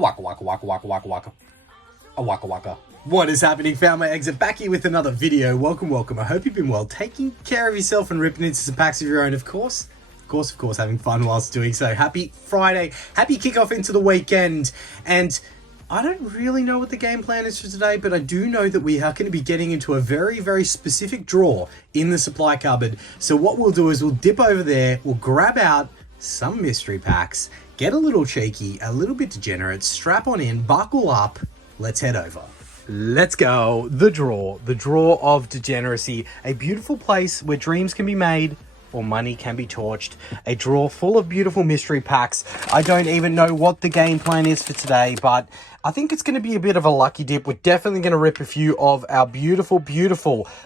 Waka waka waka waka waka waka. A waka waka. What is happening, Found My Exit? Back here with another video. Welcome. I hope you've been well, taking care of yourself and ripping into some packs of your own, of course, having fun whilst doing so. Happy Friday. Happy kickoff into the weekend. And I don't really know what the game plan is for today, but I do know that we are going to be getting into a very, very specific draw in the supply cupboard. So what we'll do is we'll dip over there, we'll grab out some mystery packs, get a little cheeky, a little bit degenerate, strap on in, buckle up, let's head over. Let's go. The draw of degeneracy, a beautiful place where dreams can be made or money can be torched. A draw full of beautiful mystery packs. I don't even know what the game plan is for today, but I think it's going to be a bit of a lucky dip. We're definitely going to rip a few of our beautiful,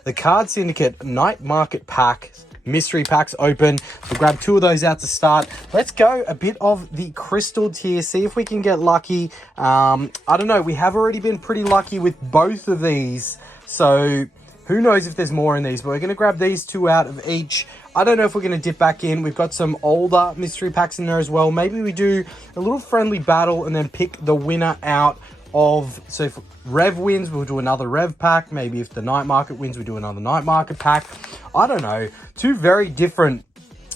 the Card Syndicate Night Market pack. Mystery packs open. We'll grab two of those out to start. Let's go a bit of the crystal tier, see if we can get lucky. I don't know, we have already been pretty lucky with both of these, so who knows if there's more in these, but we're going to grab these two out of each. I don't know if we're going to dip back in. We've got some older mystery packs in there as well. Maybe we do a little friendly battle and then pick the winner out of, so if Rev wins, we'll do another Rev pack. Maybe if the Night Market wins, we do another Night Market pack. I don't know. Two very different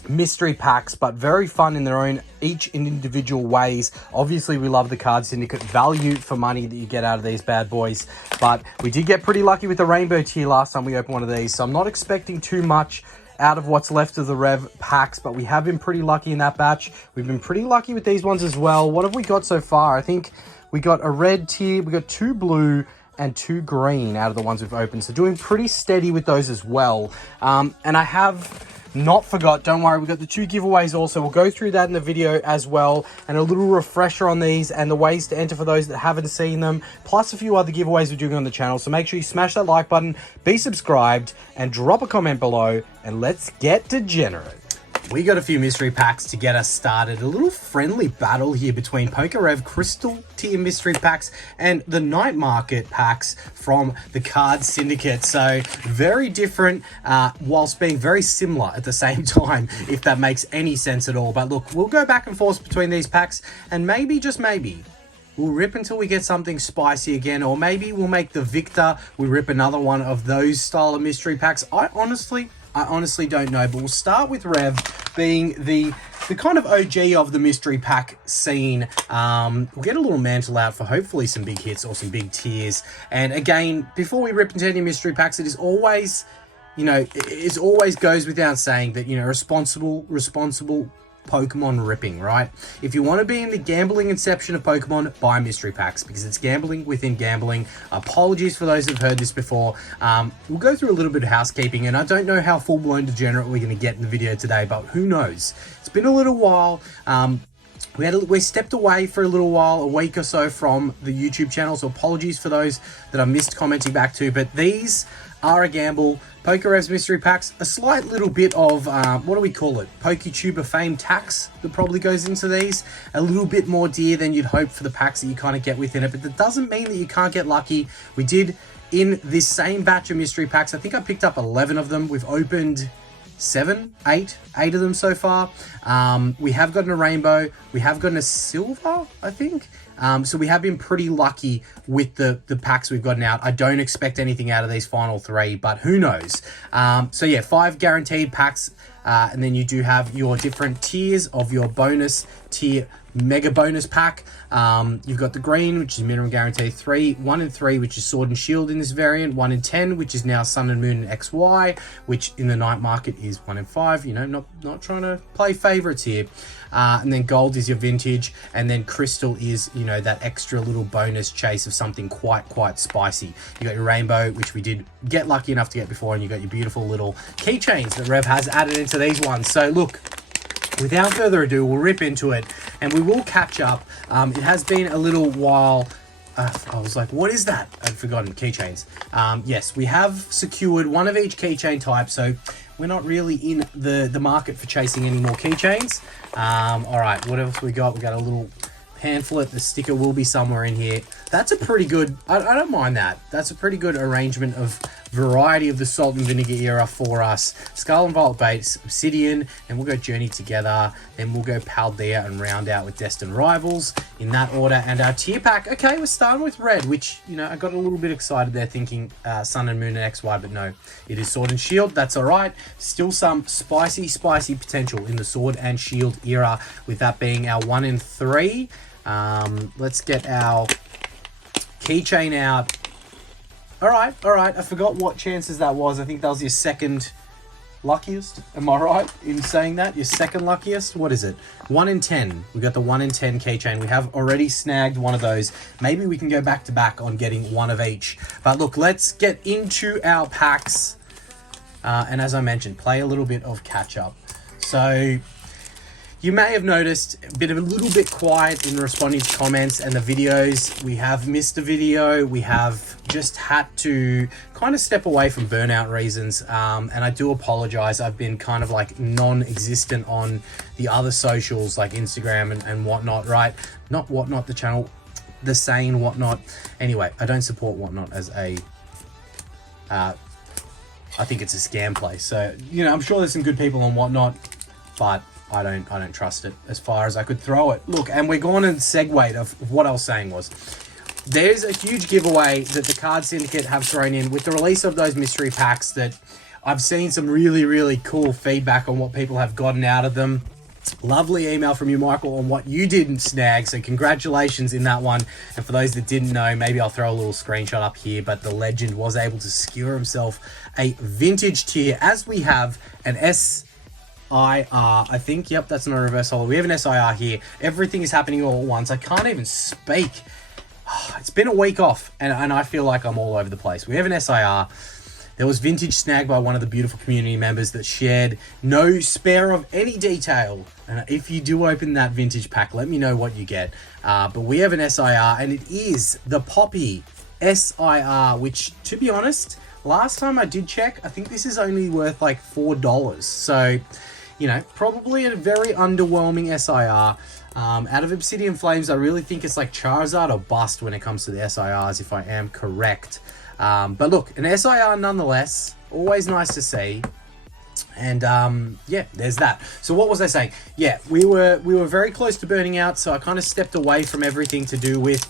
mystery packs, but very fun in their own, each in individual ways. Obviously, we love the Card Syndicate value for money that you get out of these bad boys, but we did get pretty lucky with the Rainbow tier last time we opened one of these, so I'm not expecting too much out of what's left of the Rev packs, but we have been pretty lucky in that batch. We've been pretty lucky with these ones as well. What have we got so far? I think we got a red tier, we got two blue, and two green out of the ones we've opened. So doing pretty steady with those as well. And I have not forgot, don't worry, we've got the two giveaways also. We'll go through that in the video as well. And a little refresher on these and the ways to enter for those that haven't seen them. Plus a few other giveaways we're doing on the channel. So make sure you smash that like button, be subscribed, and drop a comment below. And let's get degenerate. We got a few mystery packs to get us started. A little friendly battle here between PokeRev Crystal tier mystery packs and the Night Market packs from the Card Syndicate. So very different, whilst being very similar at the same time, if that makes any sense at all. But look, we'll go back and forth between these packs, and maybe, just maybe, we'll rip until we get something spicy again, or maybe we'll make the victor. We rip another one of those style of mystery packs. I honestly don't know, but we'll start with Rev being the kind of OG of the mystery pack scene. We'll get a little mantle out for hopefully some big hits or some big tiers. And again, before we rip into any mystery packs, it is always, you know, it always goes without saying that, you know, responsible Pokemon ripping, right? If you want to be in the gambling inception of Pokemon, buy mystery packs, because it's gambling within gambling. Apologies for those who've heard this before. We'll go through a little bit of housekeeping, and I don't know how full-blown degenerate we're going to get in the video today, but who knows? It's been a little while. We stepped away for a little while, a week or so, from the YouTube channel, so apologies for those that I missed commenting back to, but these are a gamble. PokeRev's mystery packs, a slight little bit of, what do we call it? PokeTuber fame tax that probably goes into these. A little bit more dear than you'd hope for the packs that you kind of get within it, but that doesn't mean that you can't get lucky. We did, in this same batch of mystery packs, I think I picked up 11 of them. We've opened 8 of them so far. We have gotten a rainbow, we have gotten a silver, I think. So we have been pretty lucky with the packs we've gotten out. I don't expect anything out of these final 3, but who knows? So yeah, 5 guaranteed packs, and then you do have your different tiers of your bonus tier mega bonus pack. You've got the green, which is minimum guarantee 3, 1 in 3, which is Sword and Shield in this variant, 1 in 10, which is now Sun and Moon and XY, which in the Night Market is 1 in 5. You know, not trying to play favorites here. And then gold is your vintage, and then crystal is, you know, that extra little bonus chase of something quite spicy. You got your rainbow, which we did get lucky enough to get before, and you got your beautiful little keychains that Rev has added into these ones. So look, without further ado, we'll rip into it, and we will catch up. It has been a little while. I was like, what is that? I'd forgotten. Keychains. Yes, we have secured one of each keychain type, so we're not really in the market for chasing any more keychains. All right, what else we got? We got a little pamphlet. The sticker will be somewhere in here. That's a pretty good, I don't mind that. That's a pretty good arrangement of variety of the Salt and Vinegar era for us. Skull and Vault Baits, Obsidian, and we'll go Journey Together. Then we'll go Paldea and round out with Destined Rivals in that order. And our tier pack, okay, we're starting with red, which, you know, I got a little bit excited there thinking Sun and Moon and XY, but no, it is Sword and Shield. That's all right. Still some spicy potential in the Sword and Shield era, with that being our 1 in 3. Let's get our keychain out. All right. I forgot what chances that was. I think that was your second luckiest. Am I right in saying that? Your second luckiest? What is it? 1 in 10. We got the 1 in 10 keychain. We have already snagged one of those. Maybe we can go back to back on getting one of each. But look, let's get into our packs. And as I mentioned, play a little bit of catch up. So you may have noticed a little bit quiet in responding to comments and the videos. We have missed a video. We have just had to kind of step away from burnout reasons. And I do apologize. I've been kind of like non-existent on the other socials like Instagram and whatnot, right? Not whatnot, the channel, the Sane whatnot. Anyway, I don't support whatnot as a, I think it's a scam place. So, you know, I'm sure there's some good people on whatnot, but I don't trust it as far as I could throw it. Look, and we're going to segue of what I was saying was, there's a huge giveaway that the Card Syndicate have thrown in with the release of those mystery packs that I've seen some really cool feedback on what people have gotten out of them. Lovely email from you, Michael, on what you didn't snag, so congratulations in that one. And for those that didn't know, maybe I'll throw a little screenshot up here, but the legend was able to secure himself a vintage tier, as we have an SIR, I think. Yep, that's not a reverse holo. We have an SIR here. Everything is happening all at once. I can't even speak. It's been a week off, and I feel like I'm all over the place. We have an SIR. There was vintage snagged by one of the beautiful community members that shared no spare of any detail. And if you do open that vintage pack, let me know what you get. But we have an SIR, and it is the Poppy SIR, which, to be honest, last time I did check, I think this is only worth like $4. So, you know, probably a very underwhelming SIR. Out of Obsidian Flames, I really think it's like Charizard or bust when it comes to the SIRs, if I am correct. But look, an SIR nonetheless, always nice to see. And yeah, there's that. So what was I saying? Yeah, we were very close to burning out, so I kind of stepped away from everything to do with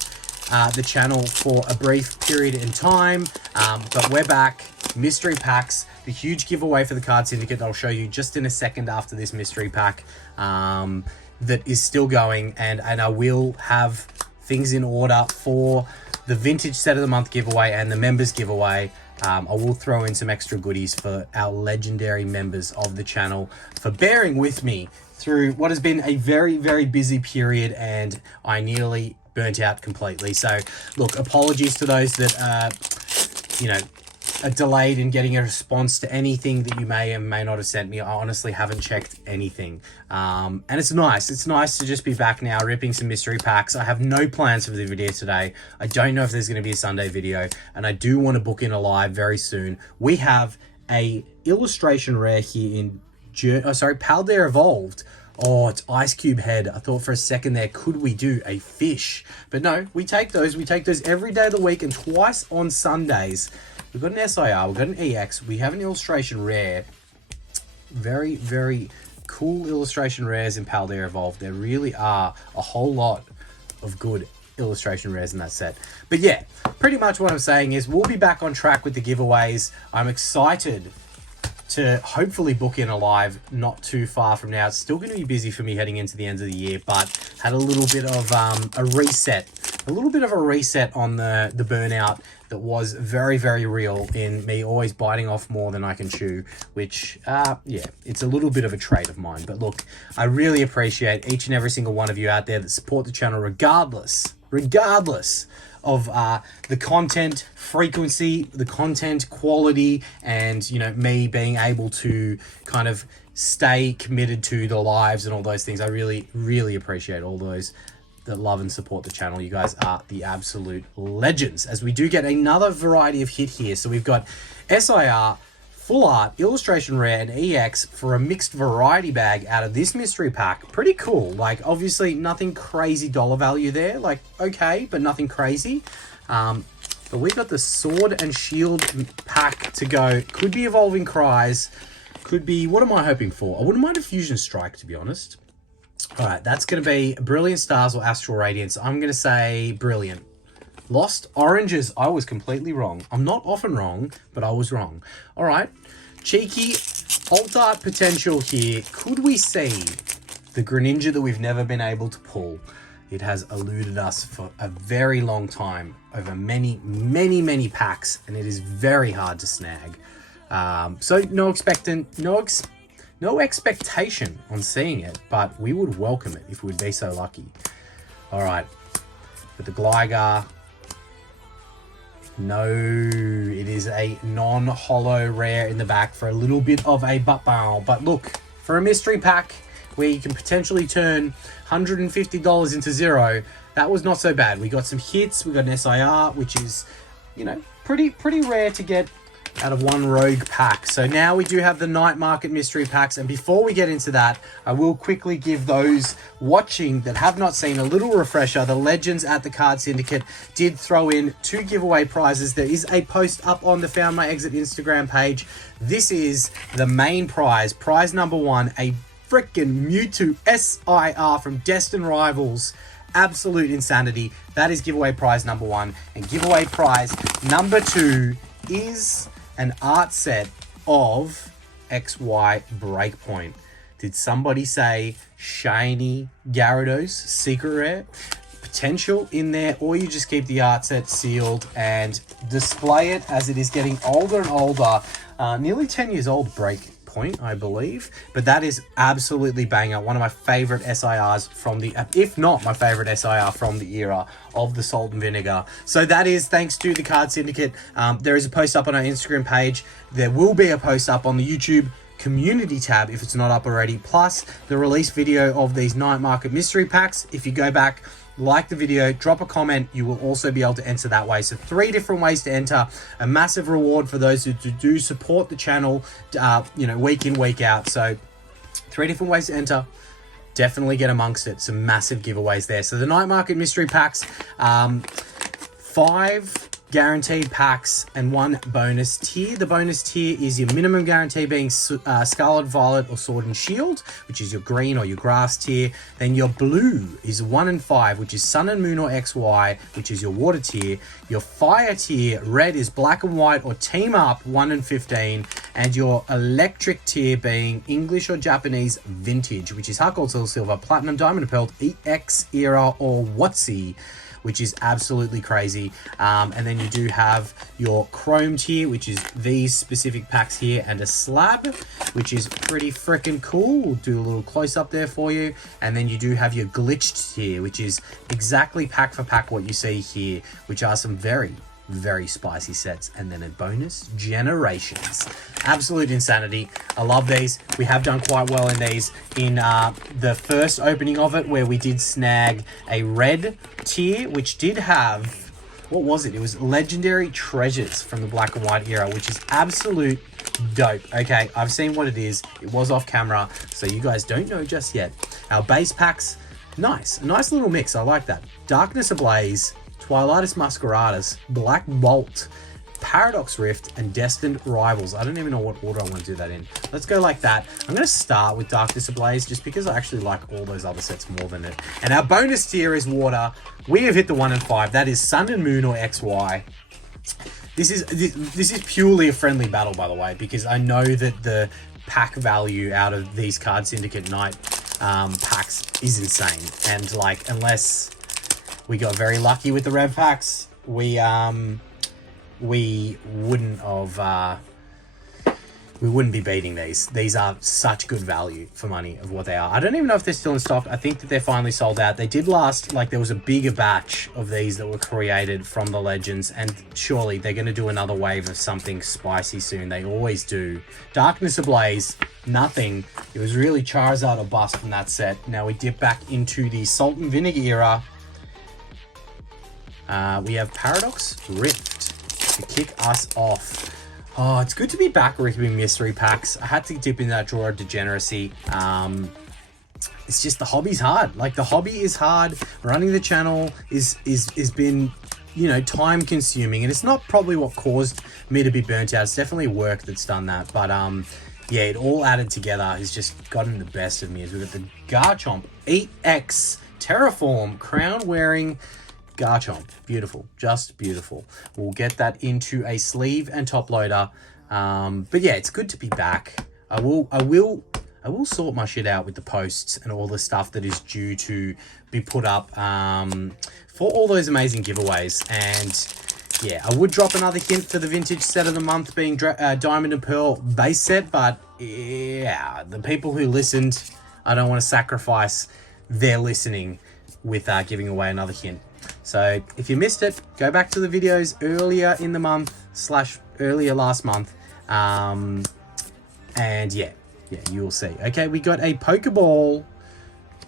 the channel for a brief period in time. But we're back. Mystery packs, the huge giveaway for the Card Syndicate that I'll show you just in a second after this mystery pack that is still going, and I will have things in order for the vintage set of the month giveaway and the members giveaway. I will throw in some extra goodies for our legendary members of the channel for bearing with me through what has been a very busy period, and I nearly burnt out completely. So look, apologies to those that you know, are delayed in getting a response to anything that you may or may not have sent me. I honestly haven't checked anything. And it's nice. It's nice to just be back now, ripping some mystery packs. I have no plans for the video today. I don't know if there's going to be a Sunday video, and I do want to book in a live very soon. We have a illustration rare here in Paldea Evolved. Oh, it's Ice Cube Head. I thought for a second there, could we do a fish? But no, we take those. We take those every day of the week and twice on Sundays. We've got an SIR, we've got an EX, we have an illustration rare. Very cool illustration rares in Paldea Evolved. There really are a whole lot of good illustration rares in that set. But yeah, pretty much what I'm saying is we'll be back on track with the giveaways. I'm excited to hopefully book in a live not too far from now. It's still going to be busy for me heading into the end of the year, but had a little bit of a reset on the burnout that was very real in me always biting off more than I can chew, which yeah, it's a little bit of a trait of mine. But look, I really appreciate each and every single one of you out there that support the channel regardless of the content frequency, the content quality, and, you know, me being able to kind of stay committed to the lives and all those things. I really appreciate all those that love and support the channel. You guys are the absolute legends. As we do get another variety of hit here. So we've got SIR, Full Art, Illustration Rare, and EX for a mixed variety bag out of this mystery pack. Pretty cool. Like, obviously nothing crazy dollar value there. Like, okay, but nothing crazy. But we got the Sword and Shield pack to go. Could be Evolving Cries. Could be, what am I hoping for? I wouldn't mind a Fusion Strike, to be honest. All right, that's going to be Brilliant Stars or Astral Radiance. I'm going to say Brilliant. Lost Oranges. I was completely wrong. I'm not often wrong, but I was wrong. All right, cheeky alt art potential here. Could we see the Greninja that we've never been able to pull? It has eluded us for a very long time, over many, many, many packs, and it is very hard to snag. So no expectation on seeing it, but we would welcome it if we'd be so lucky. All right, but the Gligar, no, it is a non-holo rare in the back for a little bit of a butt-bow. But look, for a mystery pack where you can potentially turn $150 into zero, that was not so bad. We got some hits, we got an SIR, which is, you know, pretty rare to get out of one rogue pack. So now we do have the night market mystery packs, and before we get into that, I will quickly give those watching that have not seen a little refresher. The legends at the Card Syndicate did throw in 2 giveaway prizes. There is a post up on the Found My Exit Instagram page. This is the main prize, prize number 1, a freaking Mewtwo SIR from Destined Rivals. Absolute insanity. That is giveaway prize number 1, and giveaway prize number 2 is an art set of XY Breakpoint. Did somebody say shiny Gyarados secret rare? Potential in there, or you just keep the art set sealed and display it as it is getting older and older. Nearly 10 years old Breakpoint, I believe, but that is absolutely banger. One of my favorite SIRs from the, if not my favorite SIR from the era of the Salt and Vinegar. So that is thanks to the Card Syndicate. There is a post up on our Instagram page. There will be a post up on the YouTube community tab if it's not up already, plus the release video of these night market mystery packs. If you go back, like the video, drop a comment, you will also be able to enter that way. So 3 different ways to enter. A massive reward for those who do support the channel, you know, week in, week out. So 3 different ways to enter. Definitely get amongst it. Some massive giveaways there. So the night market mystery packs, 5 guaranteed packs and 1 bonus tier. The bonus tier is your minimum guarantee being Scarlet, Violet, or Sword and Shield, which is your green or your grass tier. Then your blue is 1 and 5, which is Sun and Moon or XY, which is your water tier. Your fire tier, red, is Black and White or Team Up, 1 and 15. And your electric tier being English or Japanese vintage, which is Heart Gold, Soul Silver, Platinum, Diamond and Pearl, EX era, or WotC, which is absolutely crazy. And then you do have your Chrome tier, which is these specific packs here, and a slab, which is pretty freaking cool. We'll do a little close up there for you. And then you do have your glitched tier, which is exactly pack for pack what you see here, which are some very spicy sets. And then a bonus generations. Absolute insanity. I love these. We have done quite well in these. In the first opening of it, where we did snag a red tier, which did have, what was it? It was legendary treasures from the Black and White era, which is absolute dope. Okay, I've seen what it is. It was off camera, so you guys don't know just yet. Our base packs, nice. A nice little mix. I like that. Darkness Ablaze, Twilightus Masqueradus, Black Bolt, Paradox Rift, and Destined Rivals. I don't even know what order I want to do that in. Let's go like that. I'm going to start with Darkness Ablaze just because I actually like all those other sets more than it. And our bonus tier is water. We have hit the 1 and 5. That is Sun and Moon or XY. This is purely a friendly battle, by the way, because I know that the pack value out of these Card Syndicate Night packs is insane. And like, unless we got very lucky with the rev packs, we wouldn't have we wouldn't be beating these. These are such good value for money of what they are. I don't even know if they're still in stock. I think that they're finally sold out. They did last, like, there was a bigger batch of these that were created from the legends, and surely they're going to do another wave of something spicy soon. They always do. Darkness Ablaze, nothing. It was really Charizard or bust from that set. Now we dip back into the Salt and Vinegar era. We have Paradox Rift to kick us off. Oh, it's good to be back ripping mystery packs. I had to dip in that drawer of degeneracy. It's just the hobby's hard. Like, the hobby is hard. Running the channel is been you know, time consuming, and it's not probably what caused me to be burnt out. It's definitely work that's done that, but yeah, it all added together has just gotten the best of me. As we've got the Garchomp EX Terraform crown wearing Garchomp. Beautiful, just beautiful. We'll get that into a sleeve and top loader. But yeah, it's good to be back. I will sort my shit out with the posts and all the stuff that is due to be put up for all those amazing giveaways. And yeah, I would drop another hint for the vintage set of the month being Diamond and Pearl base set, but yeah, the people who listened, I don't want to sacrifice their listening with giving away another hint. So if you missed it, go back to the videos earlier in the month / earlier last month, and yeah, you will see. Okay, we got a Pokeball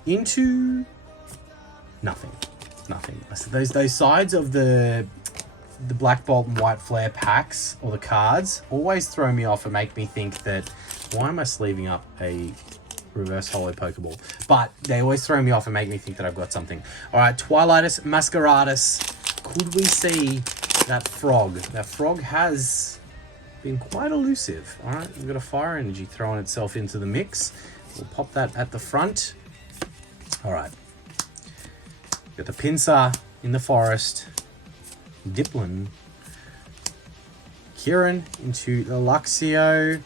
into nothing. So those sides of the Black Bolt and White Flare packs or the cards always throw me off and make me think that, why am I sleeving up a reverse holo Pokeball? But they always throw me off and make me think that I've got something. All right, Twilightus Masqueradus. Could we see that frog? That frog has been quite elusive. All right, we've got a fire energy throwing itself into the mix. We'll pop that at the front. All right, got the Pinsir in the forest. Diplin. Kieran into the Luxio.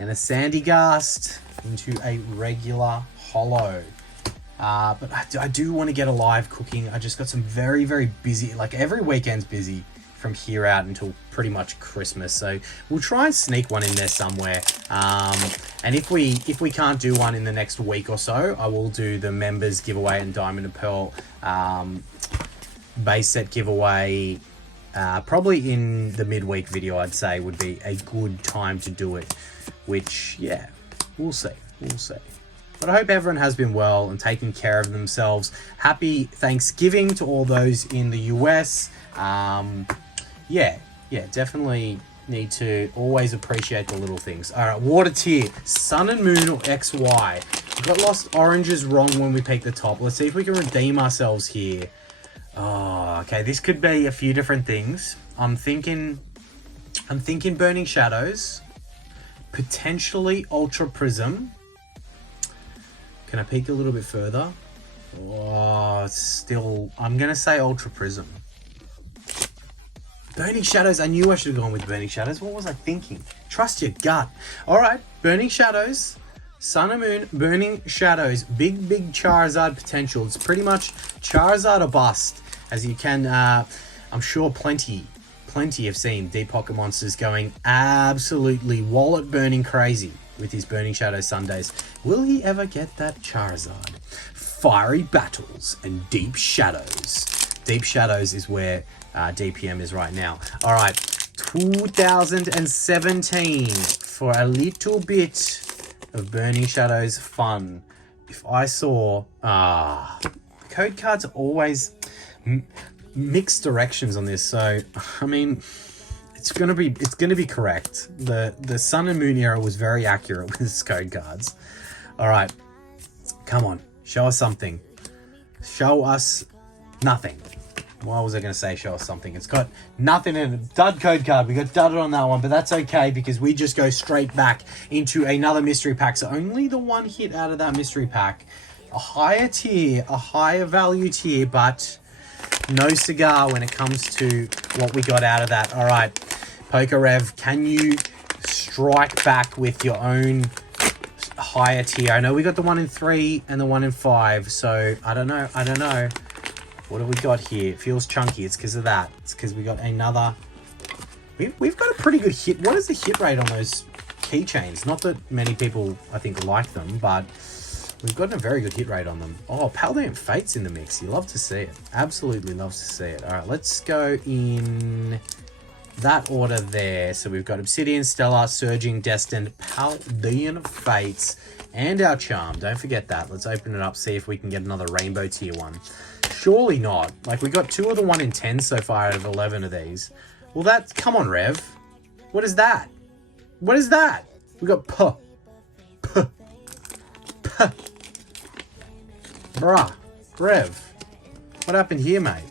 And a Sandygast into a regular holo. But I do want to get a live cooking. I just got some very, very busy, like every weekend's busy from here out until pretty much Christmas. So we'll try and sneak one in there somewhere. And if we can't do one in the next week or so, I will do the members giveaway and Diamond and Pearl base set giveaway. Probably in the midweek video, I'd say would be a good time to do it. Which, yeah, we'll see. But I hope everyone has been well and taking care of themselves. Happy Thanksgiving to all those in the US. Yeah, definitely need to always appreciate the little things. All right, water tier, Sun and Moon or XY. We got lost oranges wrong when we picked the top. Let's see if we can redeem ourselves here. Oh, okay, this could be a few different things. I'm thinking Burning Shadows, potentially Ultra Prism. Can I peek a little bit further? Oh, still, I'm gonna say Ultra Prism. Burning Shadows, I knew I should have gone with Burning Shadows. What was I thinking? Trust your gut. All right, Burning Shadows, Sun and Moon, Burning Shadows, big Charizard potential. It's pretty much Charizard or bust, as you can, I'm sure plenty have seen Deep Pocket Monsters going absolutely wallet burning crazy with his Burning Shadows Sundays. Will he ever get that Charizard? Fiery Battles and Deep Shadows. Deep Shadows is where DPM is right now. All right, 2017 for a little bit of Burning Shadows fun. If I saw code cards are always mixed directions on this, so I mean it's gonna be correct. The Sun and Moon era was very accurate with its code cards. All right, come on, show us something. Show us nothing. Why was I going to say show us something? It's got nothing in it. Dud code card. We got dudded on that one, but that's okay because we just go straight back into another mystery pack. So only the one hit out of that mystery pack. A higher tier, a higher value tier, but no cigar when it comes to what we got out of that. All right, PokeRev, can you strike back with your own higher tier? I know we got the 1 in 3 and the 1 in 5, so I don't know. What have we got here? It feels chunky. It's because of that. It's because we got another. We've got a pretty good hit. What is the hit rate on those keychains? Not that many people, I think, like them, but we've got a very good hit rate on them. Oh, Paldean Fate's in the mix. You love to see it. Absolutely love to see it. All right, let's go in that order there. So we've got Obsidian, Stellar, Surging, Destined, Paldean Fates, and our Charm. Don't forget that. Let's open it up, see if we can get another Rainbow Tier 1. Surely not. Like, we got 2 of the 1 in 10 so far out of 11 of these. Well, that's... Come on, Rev. What is that? What is that? We got P. Bruh. Rev. What happened here, mate?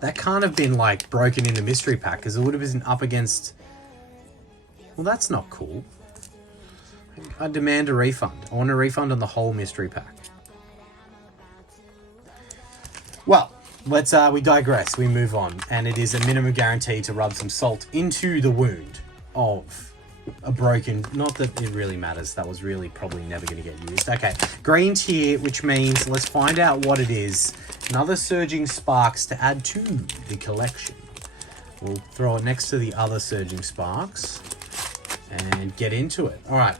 That can't have been like broken in the mystery pack because it would have been up against... Well, that's not cool. I demand a refund. I want a refund on the whole mystery pack. Well, let's we digress. We move on, and it is a minimum guarantee to rub some salt into the wound of a broken. Not that it really matters. That was really probably never going to get used. Okay, green tier, which means let's find out what it is. Another Surging Sparks to add to the collection. We'll throw it next to the other Surging Sparks and get into it. All right.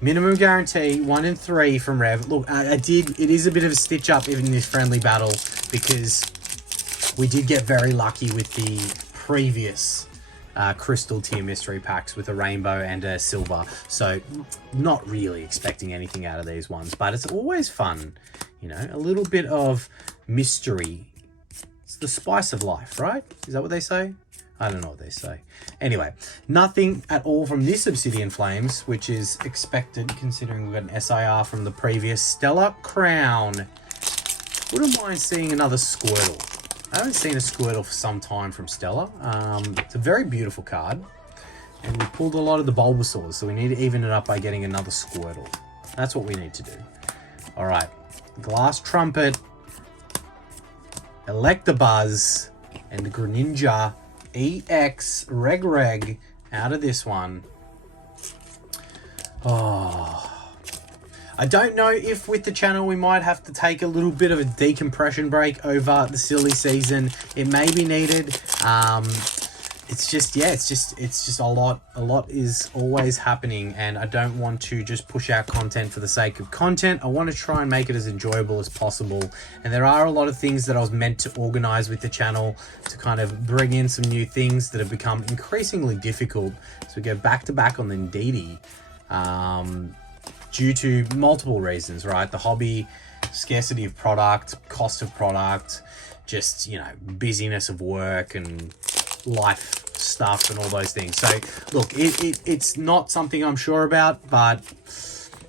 Minimum guarantee, 1 in 3 from Rev. Look, it is a bit of a stitch up in this friendly battle because we did get very lucky with the previous crystal tier mystery packs with a rainbow and a silver. So not really expecting anything out of these ones, but it's always fun. You know, a little bit of mystery. It's the spice of life, right? Is that what they say? I don't know what they say. Anyway, nothing at all from this Obsidian Flames, which is expected considering we've got an SIR from the previous Stellar Crown. Wouldn't mind seeing another Squirtle. I haven't seen a Squirtle for some time from Stellar. It's a very beautiful card. And we pulled a lot of the Bulbasaurs, so we need to even it up by getting another Squirtle. That's what we need to do. Alright. Glass Trumpet, Electabuzz, and the Greninja EX Reg out of this one. Oh, I don't know if with the channel we might have to take a little bit of a decompression break over the silly season. It may be needed. It's just, yeah, it's just a lot is always happening, and I don't want to just push out content for the sake of content. I want to try and make it as enjoyable as possible, and there are a lot of things that I was meant to organize with the channel to kind of bring in some new things that have become increasingly difficult. So we go back to back on the Ndidi, due to multiple reasons, right? The hobby, scarcity of product, cost of product, just, you know, busyness of work and life stuff and all those things. So look, it's not something I'm sure about, but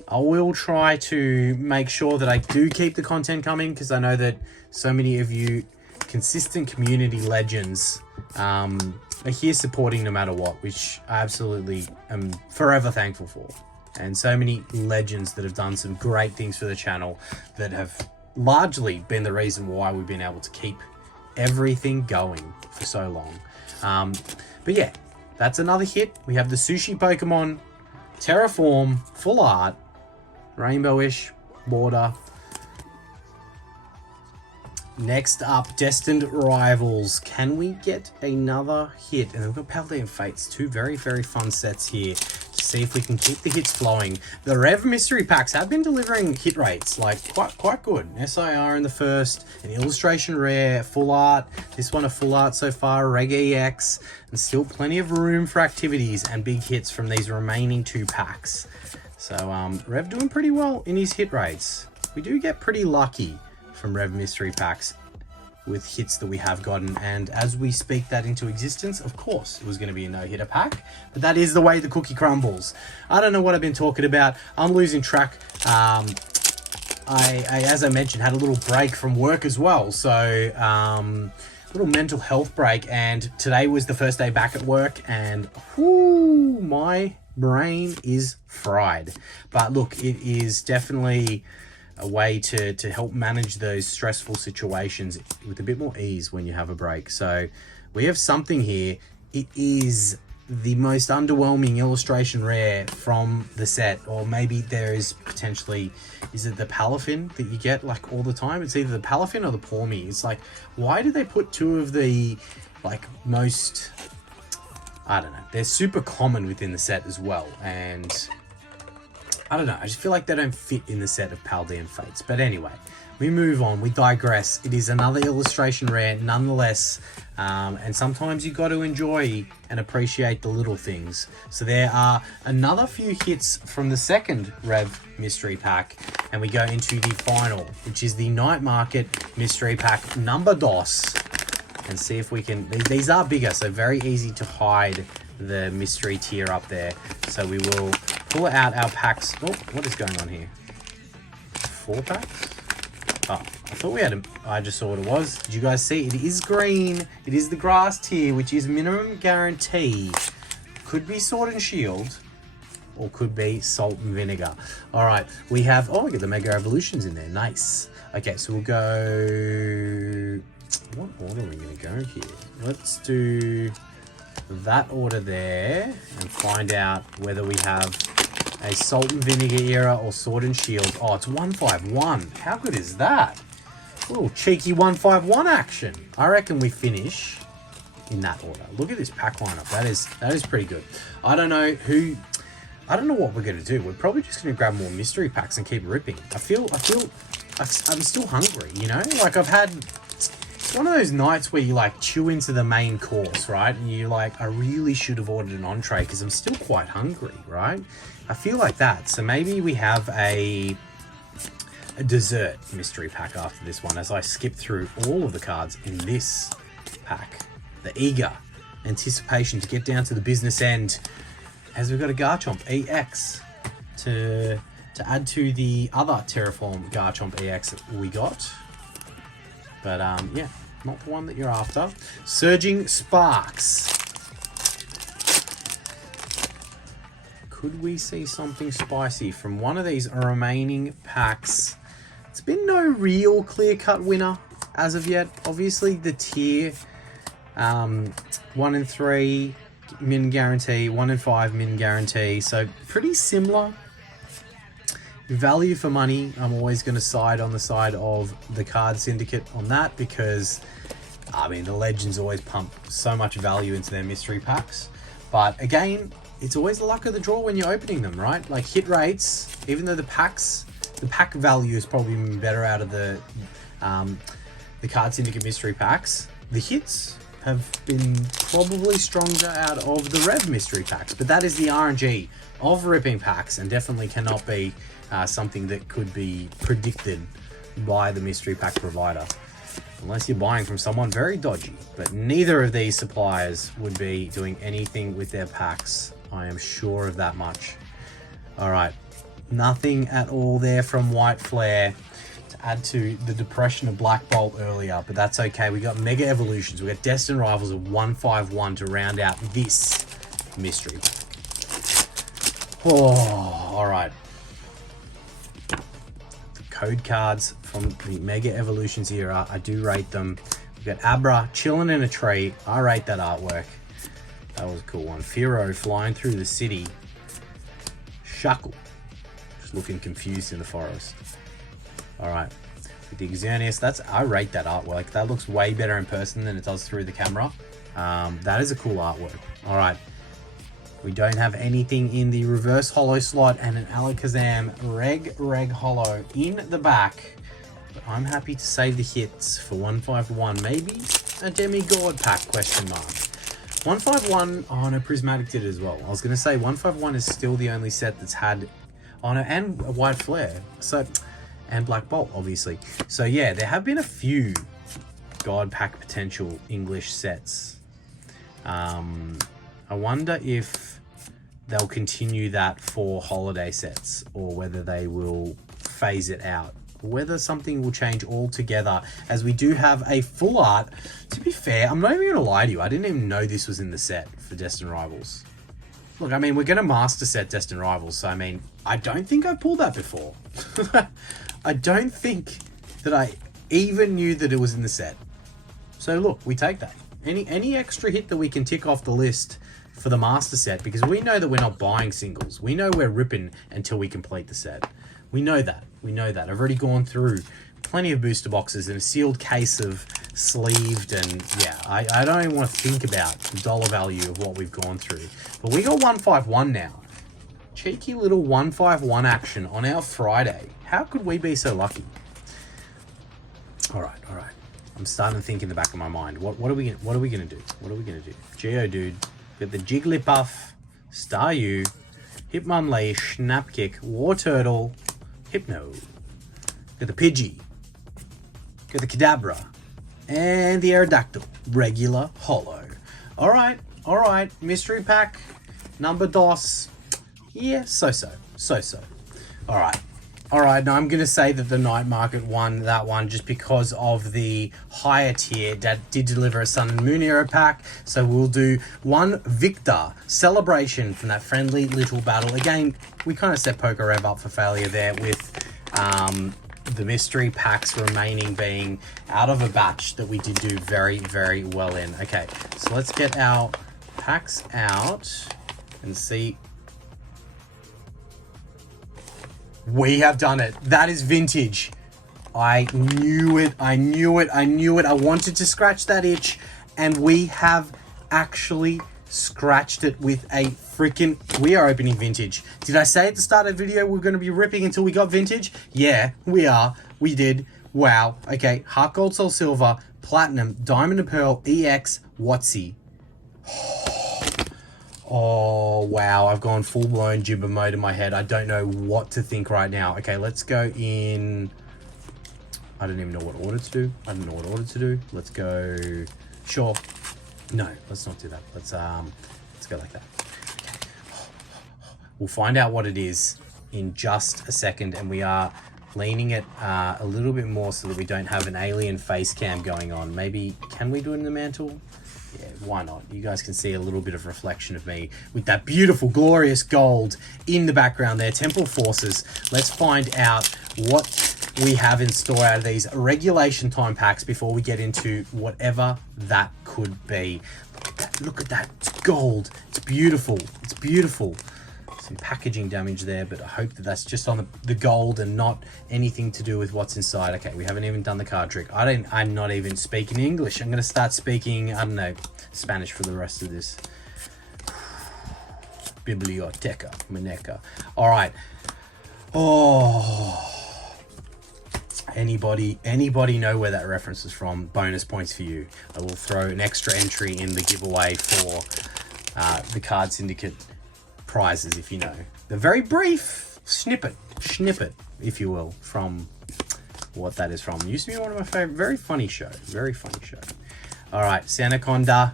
I will try to make sure that I do keep the content coming, because I know that so many of you consistent community legends are here supporting no matter what, which I absolutely am forever thankful for. And so many legends that have done some great things for the channel that have largely been the reason why we've been able to keep everything going for so long. But yeah, that's another hit. We have the Sushi Pokemon, Terraform, Full Art, Rainbowish, Border. Next up, Destined Rivals. Can we get another hit? And we've got Paldean Fates, two very, very fun sets here. See if we can keep the hits flowing. The Rev mystery packs have been delivering hit rates, like quite good. SIR in the first, an illustration rare, full art. This one a full art so far, Reg EX, and still plenty of room for activities and big hits from these remaining 2 packs. So Rev doing pretty well in his hit rates. We do get pretty lucky from Rev mystery packs with hits that we have gotten, and as we speak that into existence, of course it was going to be a no-hitter pack, but that is the way the cookie crumbles. I don't know what I've been talking about. I'm losing track. I as I mentioned, had a little break from work as well, so little mental health break, and today was the first day back at work, and whoo, my brain is fried. But look, it is definitely a way to help manage those stressful situations with a bit more ease when you have a break. So we have something here. It is the most underwhelming illustration rare from the set, or maybe there is potentially, is it the Palafin that you get like all the time? It's either the Palafin or the Pawmi. It's like, why did they put 2 of the like most, I don't know, they're super common within the set as well, and I don't know, I just feel like they don't fit in the set of Paldean Fates. But anyway, we move on, we digress. It is another illustration rare nonetheless, and sometimes you got to enjoy and appreciate the little things. So there are another few hits from the second Rev mystery pack, and we go into the final, which is the Night Market mystery pack number dos, and see if we can, these are bigger, so very easy to hide the mystery tier up there. So we will pull out our packs. Oh, what is going on here? 4 packs? Oh, I thought we had a... I just saw what it was. Did you guys see? It is green. It is the grass tier, which is minimum guarantee. Could be Sword and Shield, or could be Salt and Vinegar. All right, we have... Oh, we got the Mega Evolutions in there. Nice. Okay, so we'll go... What order are we going to go here? Let's do that order there and find out whether we have a Salt and Vinegar era or Sword and Shield. Oh, it's 151. How good is that? A little cheeky 151 action. I reckon we finish in that order. Look at this pack lineup. That is pretty good. I don't know what we're going to do. We're probably just going to grab more mystery packs and keep ripping. I'm still hungry, you know? Like it's one of those nights where you like chew into the main course, right? And you're like, I really should have ordered an entree because I'm still quite hungry, right? I feel like that. So maybe we have a dessert mystery pack after this one as I skip through all of the cards in this pack. The eager anticipation to get down to the business end as we've got a Garchomp EX to add to the other Terraform Garchomp EX that we got. But yeah, not the one that you're after. Surging Sparks. Could we see something spicy from one of these remaining packs? It's been no real clear-cut winner as of yet. Obviously, the tier 1 and 3 min guarantee, 1 and 5 min guarantee. So pretty similar. Value for money, I'm always going to side on the side of the card syndicate on that because, I mean, the legends always pump so much value into their mystery packs. But again, it's always the luck of the draw when you're opening them, right? Like hit rates, even though the pack value is probably better out of the card syndicate mystery packs, the hits have been probably stronger out of the Rev mystery packs. But that is the RNG of ripping packs and definitely cannot be something that could be predicted by the mystery pack provider unless you're buying from someone very dodgy. But neither of these suppliers would be doing anything with their packs. I am sure of that much. All right, nothing at all there from White Flare to add to the depression of Black Bolt earlier, but that's okay. We got Mega Evolutions. We got Destined Rivals of 151 to round out this mystery pack. Oh, all right. Code cards from the Mega Evolutions era. I do rate them. We've got Abra chilling in a tree. I rate that artwork. That was a cool one. Firo flying through the city. Shuckle just looking confused in the forest. All right. With the Xerneas, I rate that artwork. That looks way better in person than it does through the camera. That is a cool artwork. All right. We don't have anything in the reverse holo slot and an Alakazam reg holo in the back. But I'm happy to save the hits for 151. Maybe a demigod pack, question mark. 151, oh no, Prismatic did it as well. I was going to say 151 is still the only set that's had, oh no, and a White Flare. So, and Black Bolt, obviously. So yeah, there have been a few God pack potential English sets. I wonder if they'll continue that for holiday sets or whether they will phase it out, or whether something will change altogether, as we do have a full art. To be fair, I'm not even gonna lie to you, I didn't even know this was in the set for Destined Rivals. Look, I mean, we're gonna master set Destined Rivals, so I mean, I don't think I pulled that before. I don't think that I even knew that it was in the set. So look, we take that. Any extra hit that we can tick off the list for the master set, because we know that we're not buying singles. We know we're ripping until we complete the set. We know that. We know that. I've already gone through plenty of booster boxes in a sealed case of sleeved, and yeah, I don't even want to think about the dollar value of what we've gone through. But we got 151 now. Cheeky little 151 action on our Friday. How could we be so lucky? All right, all right. I'm starting to think in the back of my mind. What are we gonna do? What are we gonna do? Geodude. Got the Jigglypuff, Staryu, Hitmonlee, Snapkick, Wartortle, Hypno. Got the Pidgey. Got the Kadabra. And the Aerodactyl. Regular holo. Alright, alright. Mystery pack. Number DOS. Yeah, so-so. So-so. Alright. All right, now I'm going to say that the night market won that one just because of the higher tier that did deliver a Sun and Moon Hero pack. So we'll do one Victor Celebration from that friendly little battle. Again, we kind of set PokeRev up for failure there with the mystery packs remaining being out of a batch that we did do very, very well in. Okay, so let's get our packs out and see. We have done it. That is vintage. I knew it. I knew it. I knew it. I wanted to scratch that itch, and we have actually scratched it with a freaking... We are opening vintage. Did I say at the start of the video we're going to be ripping until we got vintage? Yeah, we are. We did. Wow. Okay, Heart Gold, Soul Silver, Platinum, Diamond and Pearl, EX, Watsy. Oh, wow. I've gone full-blown gibber mode in my head. I don't know what to think right now. Okay, let's go in... I don't even know what order to do. I don't know what order to do. Let's go... Sure. No, let's not do that. Let's go like that. Okay. We'll find out what it is in just a second, and we are leaning it a little bit more so that we don't have an alien face cam going on. Maybe... Can we do it in the mantle? Yeah, why not? You guys can see a little bit of reflection of me with that beautiful, glorious gold in the background there. Temple Forces. Let's find out what we have in store out of these regulation time packs before we get into whatever that could be. Look at that. Look at that. It's gold. It's beautiful. It's beautiful. Some packaging damage there, but I hope that that's just on the gold and not anything to do with what's inside. Okay, we haven't even done the card trick. I'm not even speaking English. I'm going to start speaking, I don't know, Spanish for the rest of this. Biblioteca, Maneca. All right. Oh, anybody know where that reference is from? Bonus points for you. I will throw an extra entry in the giveaway for the Card Syndicate prizes, if you know. The very brief snippet, if you will, from what that is from. It used to be one of my favorite, very funny show. All right, Sanaconda.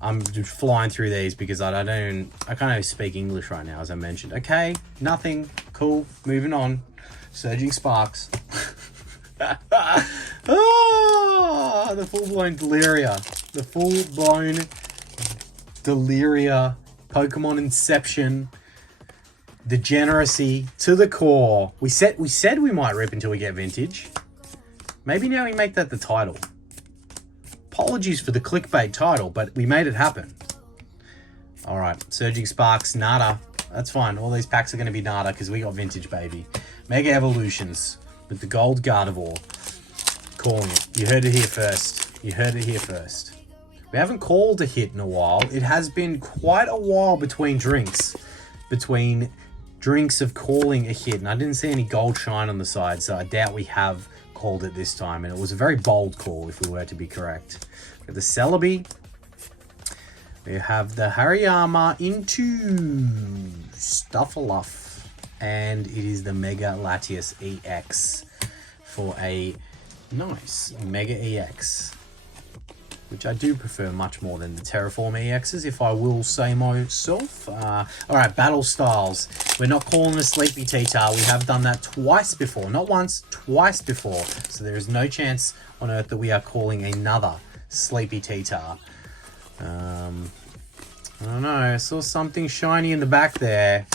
I'm just flying through these because I can't even speak English right now, as I mentioned. Okay, nothing, cool, moving on. Surging Sparks. Oh, the full-blown Deliria. The full-blown Deliria. Pokemon Inception, degeneracy to the core. We said we might rip until we get vintage. Maybe now we make that the title. Apologies for the clickbait title, but we made it happen. All right, Surging Sparks, nada. That's fine. All these packs are going to be nada because we got vintage, baby. Mega Evolutions with the Gold Gardevoir. Calling it. You heard it here first. You heard it here first. We haven't called a hit in a while. It has been quite a while between drinks of calling a hit. And I didn't see any gold shine on the side, so I doubt we have called it this time. And it was a very bold call, if we were to be correct. We have the Celebi. We have the Hariyama into Stuffleluff. And it is the Mega Latias EX for a nice Mega EX, which I do prefer much more than the Terraform EXs, if I will say myself. All right, Battle Styles. We're not calling a Sleepy T-Tar. We have done that twice before. Not once, twice before. So there is no chance on earth that we are calling another Sleepy T-Tar. I don't know. I saw something shiny in the back there.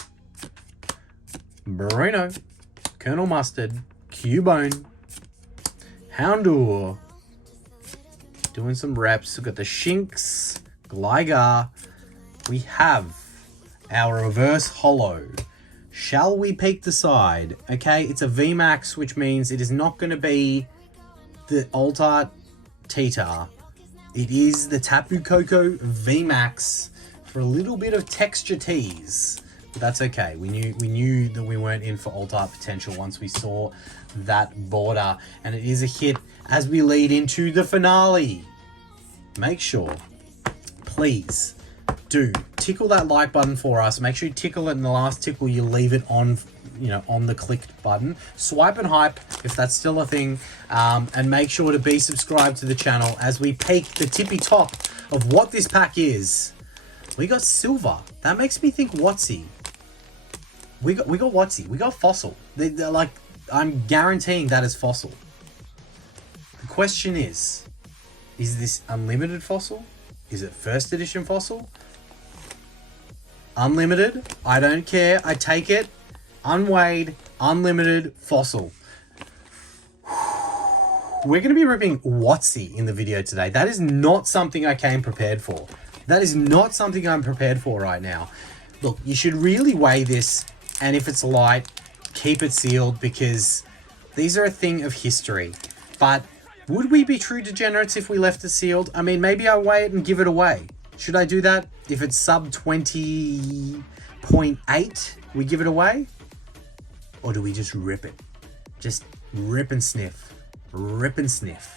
Bruno. Colonel Mustard. Cubone. Houndour. Doing some reps. We've got the Shinx, Gligar. We have our reverse holo. Shall we peek the side? Okay, it's a VMAX, which means it is not going to be the Alt Art T-Tar. It is the Tapu Koko VMAX for a little bit of texture tease. But that's okay. We knew that we weren't in for Alt Art potential once we saw that border. And it is a hit as we lead into the finale. Make sure, please, do tickle that like button for us. Make sure you tickle it, and the last tickle you leave it on, on the clicked button. Swipe and hype if that's still a thing, and make sure to be subscribed to the channel as we peek the tippy top of what this pack is. We got silver. That makes me think Watsy. We got Watsy. We got Fossil. They're like, I'm guaranteeing that is Fossil. The question is this unlimited Fossil? Is it first edition Fossil? Unlimited. I don't care. I take it. Unweighed, unlimited Fossil. We're going to be ripping Watsy in the video today. That is not something I came prepared for. That is not something I'm prepared for right now. Look, you should really weigh this, and if it's light, keep it sealed, because these are a thing of history. But would we be true degenerates if we left it sealed? I mean, maybe I weigh it and give it away. Should I do that? If it's sub 20.8, we give it away? Or do we just rip it? Just rip and sniff. Rip and sniff.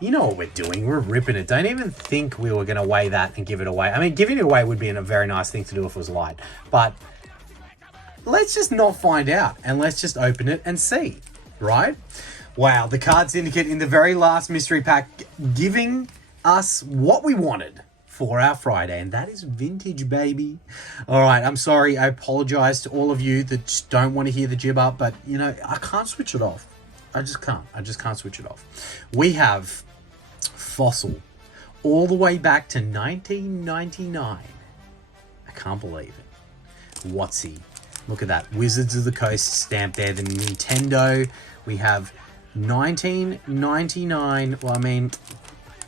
You know what we're doing. We're ripping it. Don't even think we were going to weigh that and give it away. I mean, giving it away would be a very nice thing to do if it was light. But let's just not find out. And let's just open it and see. Right? Wow. The card syndicate in the very last mystery pack giving us what we wanted for our Friday, and that is vintage, baby. All right, I'm sorry. I apologize to all of you that don't want to hear the jib up, but you know, I can't switch it off. I just can't switch it off. We have Fossil all the way back to 1999. I can't believe it. Watsy. Look at that. Wizards of the Coast stamp there. The Nintendo. We have 1999. Well, I mean,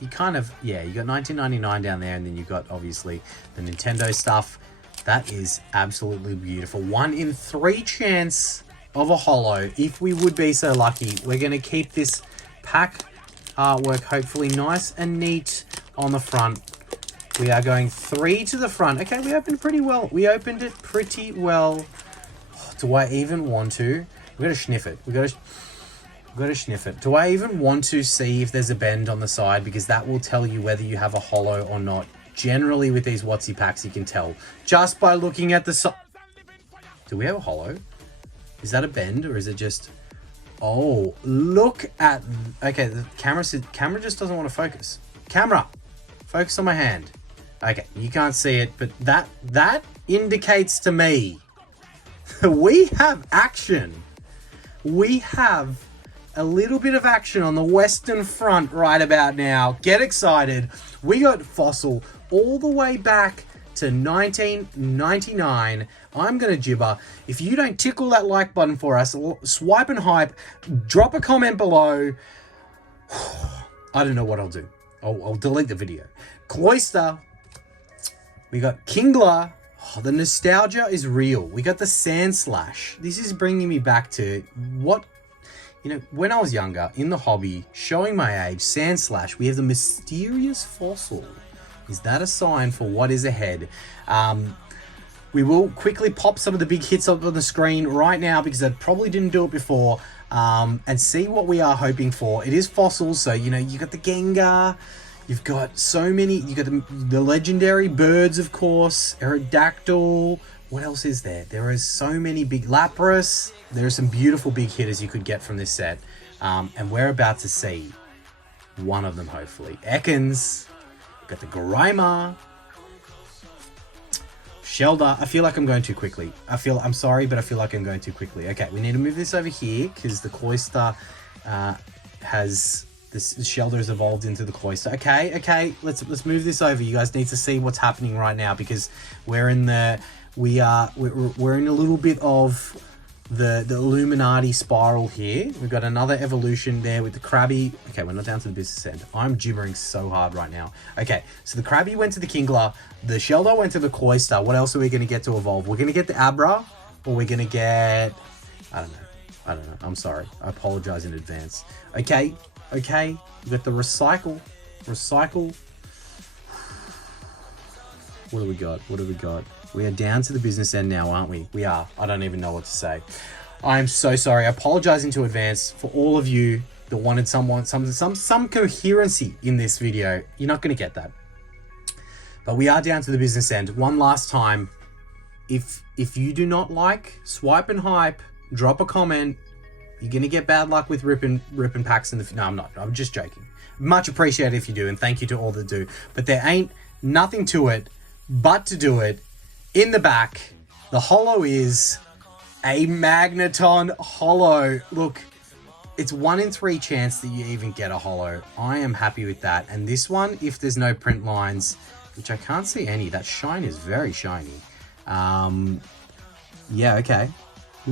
you kind of, yeah, you got 1999 down there, and then you got obviously the Nintendo stuff. That is absolutely beautiful. 1 in 3 chance of a holo, if we would be so lucky. We're going to keep this pack artwork hopefully nice and neat on the front. We are going 3 to the front. Okay, we opened pretty well. We opened it pretty well. Oh, do I even want to? We've got to sniff it. We've got to sniff it. Do I even want to see if there's a bend on the side? Because that will tell you whether you have a holo or not. Generally with these Watsy packs, you can tell just by looking at the side. Do we have a holo? Is that a bend, or is it just... Oh, look at... Okay, the camera just doesn't want to focus. Camera, focus on my hand. Okay, you can't see it, but that indicates to me we have action. We have a little bit of action on the Western Front right about now. Get excited. We got Fossil all the way back to 1999. I'm going to gibber. If you don't tickle that like button for us, swipe and hype, drop a comment below. I don't know what I'll do. I'll delete the video. Cloyster. We got Kingler. Oh, the nostalgia is real. We got the Sand Slash. This is bringing me back to what, you know, when I was younger, in the hobby, showing my age, Sand Slash, we have the mysterious Fossil. Is that a sign for what is ahead? We will quickly pop some of the big hits up on the screen right now, because I probably didn't do it before, and see what we are hoping for. It is Fossils, so, you know, you got the Gengar, you've got so many, you got the legendary birds, of course, Aerodactyl. What else is there? There is so many big Lapras. There are some beautiful big hitters you could get from this set, and we're about to see one of them, hopefully. Ekans, got the Grimer, Shelder. I feel like I'm going too quickly. I'm sorry, but I feel like I'm going too quickly. Okay, we need to move this over here, because the Cloyster has this. Shelder has evolved into the Cloyster. Okay, let's move this over. You guys need to see what's happening right now, because we're in the we're in a little bit of the Illuminati spiral here. We've got another evolution there with the Krabby. Okay, we're not down to the business end. I'm gibbering so hard right now. Okay, so the Krabby went to the Kingler. The Shelder went to the Cloyster. What else are we going to get to evolve? We're going to get the Abra, or we're going to get... I don't know. I'm sorry. I apologize in advance. Okay. We got the Recycle. What do we got? We are down to the business end now, aren't we? We are. I don't even know what to say. I'm so sorry. I apologize into advance for all of you that wanted some coherency in this video. You're not going to get that. But we are down to the business end. One last time. If you do not like, swipe and hype, drop a comment. You're going to get bad luck with ripping packs in the... No, I'm not. I'm just joking. Much appreciated if you do, and thank you to all that do. But there ain't nothing to it but to do it. In the back, the holo is A Magneton holo. Look, it's 1 in 3 chance that you even get a holo. I am happy with that. And this one, if there's no print lines, which I can't see any, that shine is very shiny. Yeah, okay. A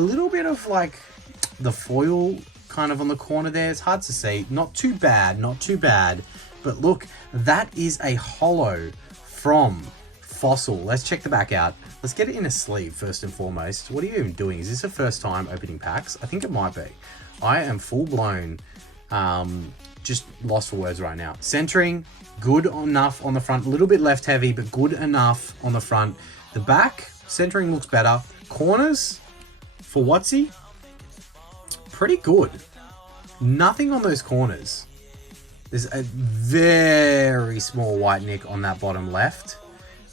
little bit of like the foil kind of on the corner there. It's hard to see. Not too bad, not too bad. But look, that is a holo from Fossil. Let's check the back out. Let's get it in a sleeve first and foremost. What are you even doing? Is this the first time opening packs? I think it might be. I am full blown, just lost for words right now. Centering, good enough on the front. A little bit left heavy, but good enough on the front. The back, centering looks better. Corners, for Watsy, pretty good. Nothing on those corners. There's a very small white nick on that bottom left.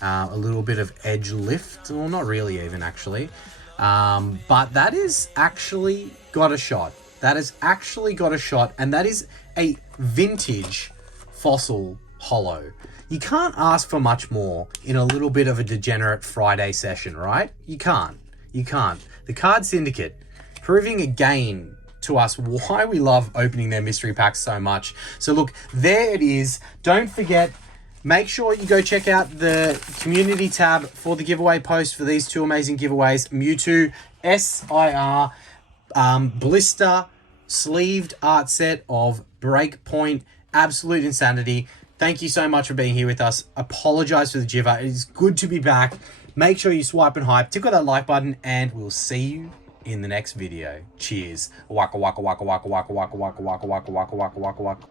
A little bit of edge lift. Well, not really even, actually. But that is actually got a shot. That has actually got a shot. And that is a vintage Fossil holo. You can't ask for much more in a little bit of a degenerate Friday session, right? You can't. You can't. The card Syndicate, proving again to us why we love opening their mystery packs so much. So look, there it is. Don't forget, make sure you go check out the community tab for the giveaway post for these two amazing giveaways. Mewtwo SIR blister sleeved art set of Breakpoint. Absolute insanity. Thank you so much for being here with us. Apologize for the jiver. It is good to be back. Make sure you swipe and hype. Tickle that like button, and we'll see you in the next video. Cheers. Waka waka waka waka waka waka waka waka waka waka waka waka waka waka.